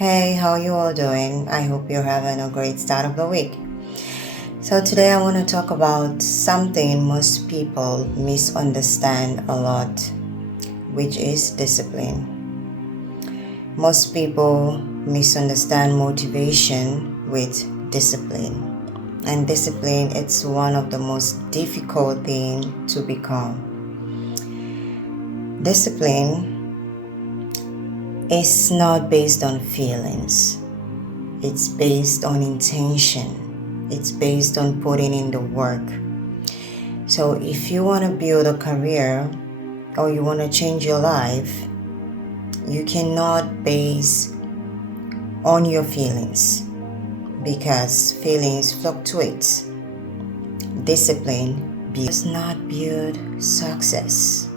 Hey, how you all doing? I hope you're having a great start of the week. So today I want to talk about something most people misunderstand a lot, which is discipline. Most people misunderstand motivation with discipline. And discipline, it's one of the most difficult things to become. Discipline is not based on feelings. It's based on intention. It's based on putting in the work. So if you want to build a career or you want to change your life, you cannot base on your feelings because feelings fluctuate. Discipline does not build success.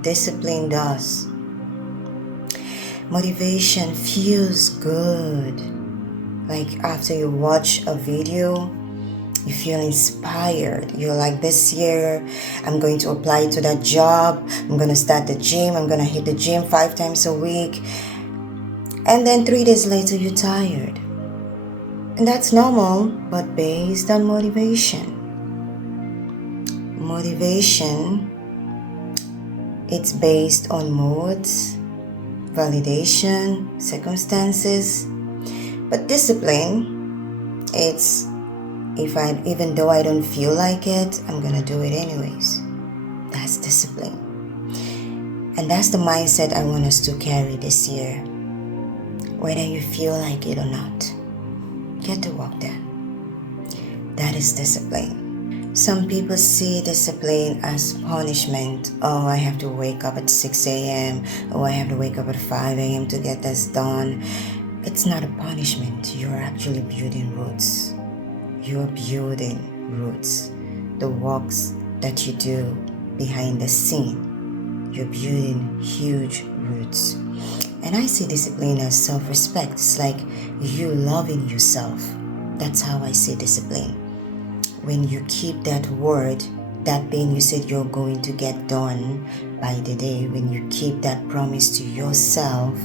Discipline does. Motivation feels good. Like after you watch a video, you feel inspired. You're like, this year, I'm going to apply to that job. I'm going to start the gym. I'm going to hit the gym 5 times a week. And then 3 days later, you're tired. And that's normal, but based on motivation. Motivation, it's based on moods, validation, circumstances. But discipline, it's even though I don't feel like it, I'm gonna do it anyways. That's discipline. And that's the mindset I want us to carry this year. Whether you feel like it or not, get the work done. That is discipline. Some people see discipline as punishment. Oh, I have to wake up at 6 a.m. Oh, I have to wake up at 5 a.m. to get this done. It's not a punishment. You're actually building roots. You're building roots. The works that you do behind the scene, you're building huge roots. And I see discipline as self-respect. It's like you loving yourself. That's how I see discipline. When you keep that word, that thing you said you're going to get done by the day, when you keep that promise to yourself,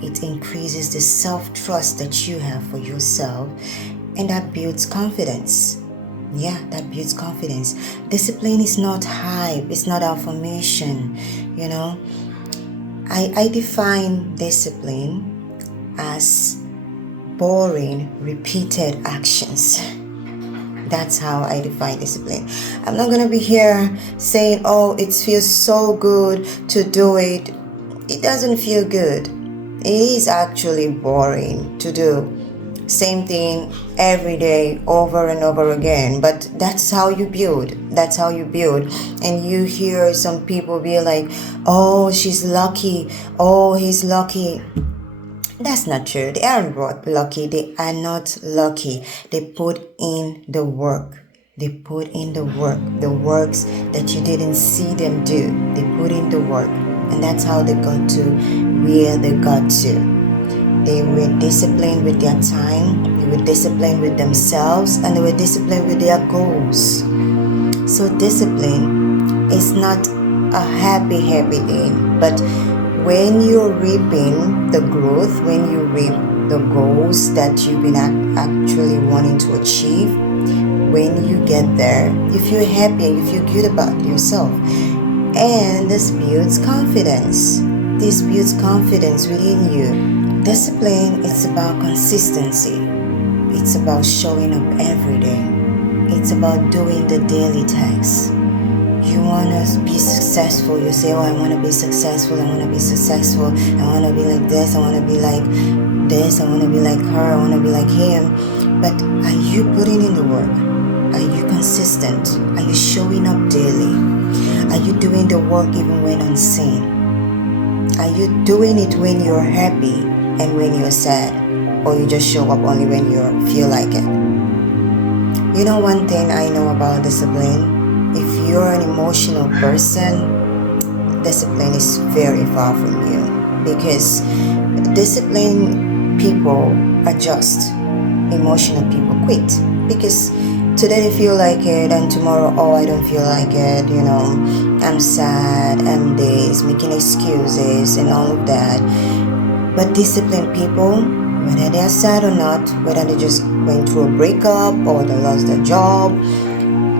it increases the self-trust that you have for yourself, and that builds confidence. Yeah, that builds confidence. Discipline is not hype, it's not affirmation, I define discipline as boring, repeated actions. That's how I define discipline. I'm not going to be here saying, oh, it feels so good to do it. It doesn't feel good. It is actually boring to do. Same thing every day, over and over again. But that's how you build. That's how you build. And you hear some people be like, oh, she's lucky. Oh, he's lucky. That's not true. They aren't lucky. They are not lucky. They put in the work. They put in the work. The works that you didn't see them do. They put in the work. And that's how they got to where they got to. They were disciplined with their time. They were disciplined with themselves. And they were disciplined with their goals. So discipline is not a happy thing. But when you're reaping the growth, when you reap the goals that you've been actually wanting to achieve, when you get there, you feel happy and you feel good about yourself. And this builds confidence. This builds confidence within you. Discipline, it's about consistency. It's about showing up every day. It's about doing the daily tasks. You want to be successful. You say, oh, I want to be successful. I want to be successful. I want to be like this. I want to be like this. I want to be like her. I want to be like him. But are you putting in the work? Are you consistent? Are you showing up daily? Are you doing the work even when unseen? Are you doing it when you're happy and when you're sad? Or you just show up only when you feel like it? You know one thing I know about discipline? If you're an emotional person, discipline is very far from you, because disciplined people adjust, emotional people quit, because today they feel like it and tomorrow, oh, I don't feel like it, I'm sad, I'm this, making excuses and all of that. But disciplined people, Whether they're sad or not, whether they just went through a breakup or they lost their job,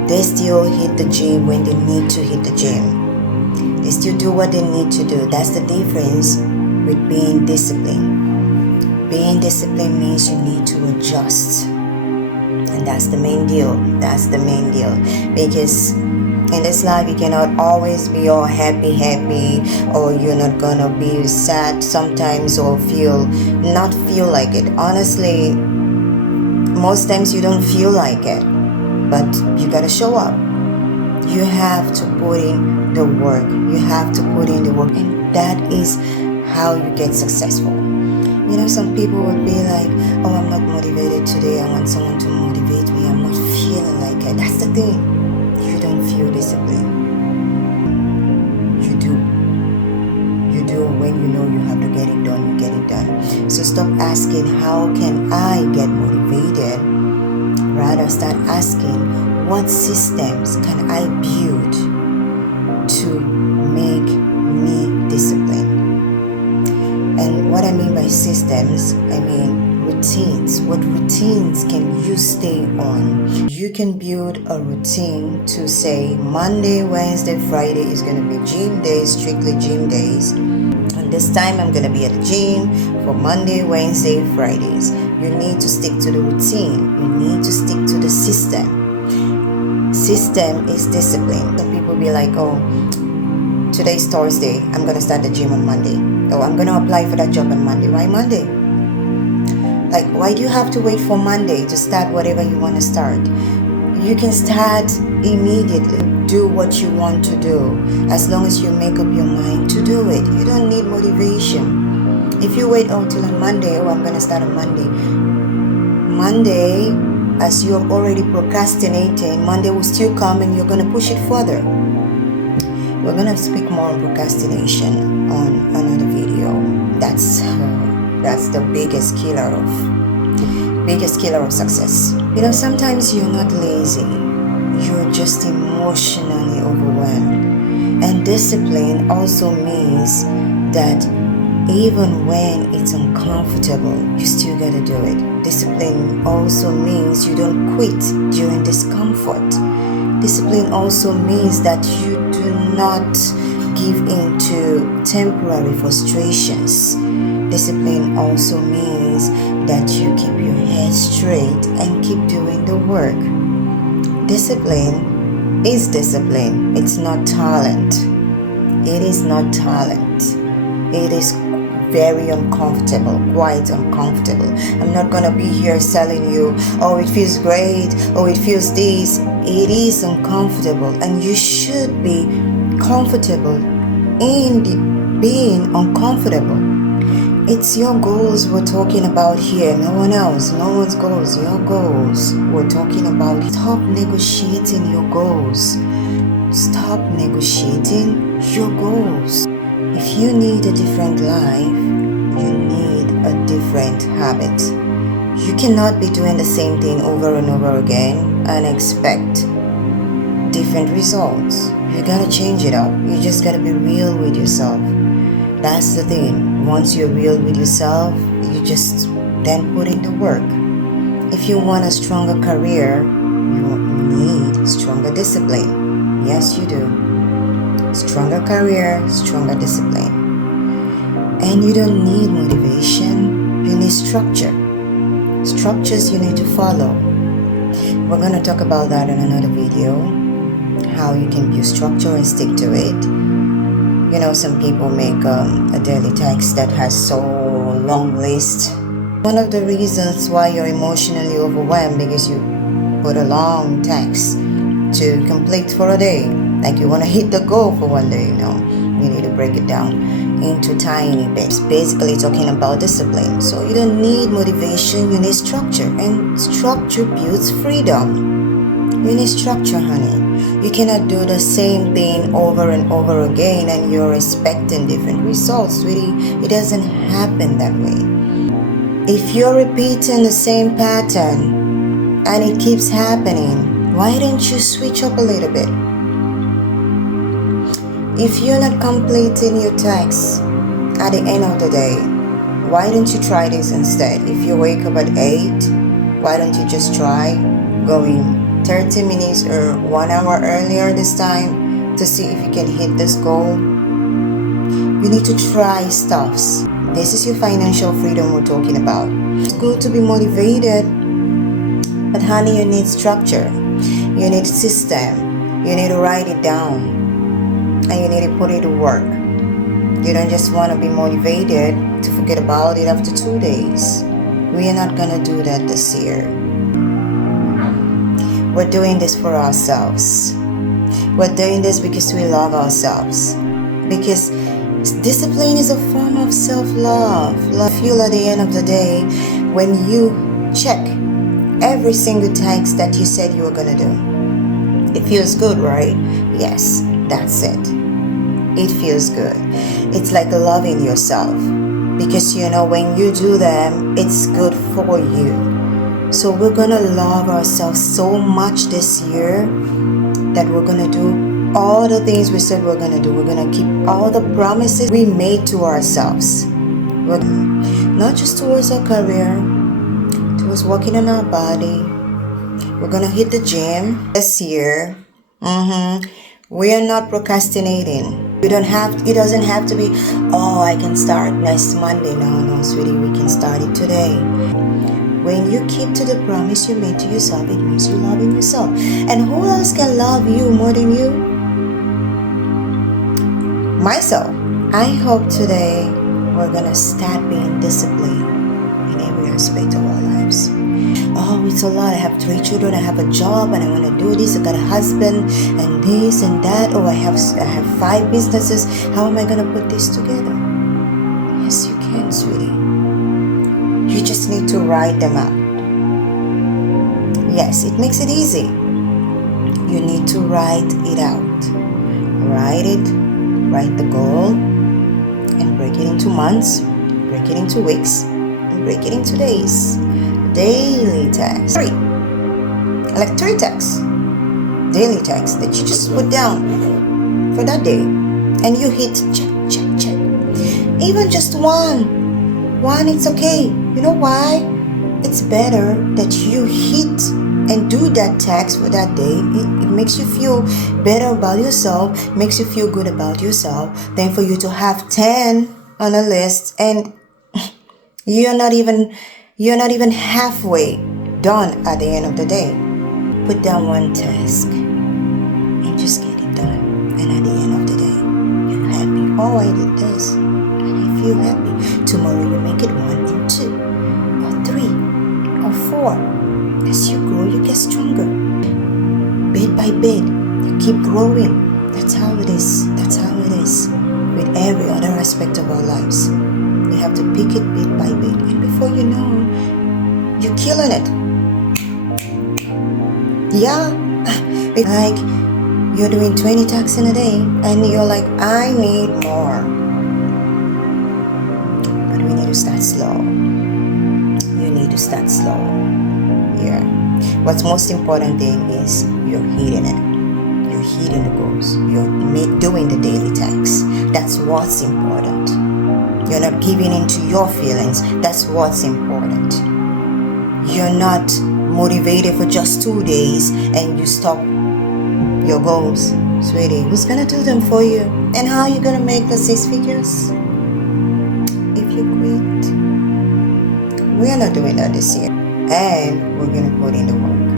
they still hit the gym when they need to hit the gym. They still do what they need to do. That's the difference with being disciplined. Being disciplined means you need to adjust. And that's the main deal. That's the main deal. Because in this life, you cannot always be all happy, or you're not gonna be sad sometimes or not feel like it. Honestly, most times you don't feel like it, but you gotta show up. You have to put in the work. You have to put in the work, and that is how you get successful. You know, some people would be like, oh, I'm not motivated today. I want someone to motivate me. I'm not feeling like it. That's the thing. You don't feel discipline. You do. You do when you know you have to get it done, you get it done. So stop asking, how can I get motivated? Rather start asking, what systems can I build to make me disciplined? And what I mean by systems, I mean routines. What routines can you stay on? You can build a routine to say Monday, Wednesday, Friday is going to be gym days, strictly gym days. And this time I'm going to be at the gym for Monday, Wednesday, Fridays. You need to stick to the routine. You need to stick to the system. System is discipline. Some people be like, oh, today's Thursday, I'm going to start the gym on Monday. Oh, I'm going to apply for that job on Monday. Why Monday? Like, why do you have to wait for Monday to start whatever you want to start? You can start immediately. Do what you want to do as long as you make up your mind to do it. You don't need motivation. If you wait until on Monday, oh, I'm going to start on Monday. Monday, as you're already procrastinating, Monday will still come and you're going to push it further. We're going to speak more on procrastination on another video. That's the biggest killer of success. You know, sometimes you're not lazy. You're just emotionally overwhelmed. And discipline also means that even when it's uncomfortable, you still gotta do it. Discipline also means you don't quit during discomfort. Discipline also means that you do not give in to temporary frustrations. Discipline also means that you keep your head straight and keep doing the work. Discipline is discipline. It's not talent. It is not talent. It is very uncomfortable, quite uncomfortable. I'm not gonna be here telling you, oh, it feels great, oh, it feels this. It is uncomfortable, and you should be comfortable in being uncomfortable. It's your goals we're talking about here, no one else, no one's goals, your goals we're talking about. Stop negotiating your goals. Stop negotiating your goals. If you need a different life, you need a different habit. You cannot be doing the same thing over and over again and expect different results. You gotta change it up. You just gotta be real with yourself. That's the thing. Once you're real with yourself, you just then put in the work. If you want a stronger career, you need stronger discipline. Yes, you do. Stronger career, stronger discipline. And you don't need motivation, you need structure. Structures you need to follow. We're going to talk about that in another video, how you can build structure and stick to it. You know, some people make a daily text that has so long list. One of the reasons why you're emotionally overwhelmed because you put a long text to complete for a day. Like you want to hit the goal for one day, you know. You need to break it down into tiny bits. Basically talking about discipline. So you don't need motivation, you need structure. And structure builds freedom. You need structure, honey. You cannot do the same thing over and over again and you're expecting different results, sweetie. It doesn't happen that way. If you're repeating the same pattern and it keeps happening, why don't you switch up a little bit? If you're not completing your tasks at the end of the day, Why don't you try this instead? If you wake up at 8, why don't you just try going 30 minutes or 1 hour earlier this time to see if you can hit this goal? You need to try stuffs. This is your financial freedom we're talking about. It's good to be motivated, but honey, you need structure. You need system. You need to write it down. And you need to put it to work. You don't just want to be motivated to forget about it after 2 days. We are not going to do that this year. We're doing this for ourselves. We're doing this because we love ourselves. Because discipline is a form of self-love. I feel at the end of the day, when you check every single task that you said you were going to do, it feels good, right? Yes, that's it. It feels good. It's like loving yourself. Because you know, when you do them, it's good for you. So we're going to love ourselves so much this year that we're going to do all the things we said we're going to do. We're going to keep all the promises we made to ourselves. Not just towards our career, towards working on our body. We're going to hit the gym this year. We are not procrastinating. It doesn't have to be, oh, I can start next Monday. No, sweetie, we can start it today. When you keep to the promise you made to yourself, it means you're loving yourself. And who else can love you more than you? Myself. I hope today we're gonna start being disciplined in every aspect of our lives. Oh, it's a lot. I have 3 children, I have a job, and I want to do this. I got a husband, and this and that. Oh, I have 5 businesses. How am I gonna put this together? Yes, you can, sweetie. You just need to write them out. Yes, it makes it easy. You need to write it out. Write it. Write the goal and break it into months, break it into weeks, and break it into days. Daily tasks. 3. I like 3 tasks. Daily tasks that you just put down for that day. And you hit check. Even just one. One, it's okay. You know why? It's better that you hit and do that task for that day. It makes you feel better about yourself, makes you feel good about yourself, than for you to have 10 on a list and you're not even halfway done at the end of the day. Put down one task and just get it done. And at the end of the day, you're happy. Oh, I did this. And I feel happy. Tomorrow you make it 1 and 2 or 3 or 4. As you grow, you get stronger. Bit by bit, you keep growing. That's how it is. That's how it is with every other aspect of our lives. We have to pick it bit by bit. And before you know, you're killing it. Yeah. It's like you're doing 20 tasks in a day and you're like, I need more. But we need to start slow. You need to start slow. Yeah. What's most important thing is you're hitting it. You're hitting the goals. You're doing the daily tasks. That's what's important. You're not giving in to your feelings. That's what's important. You're not motivated for just 2 days and you stop your goals. Sweetie, who's gonna do them for you? And how are you gonna make the 6 figures? If you quit. We are not doing that this year. And we're gonna put in the work.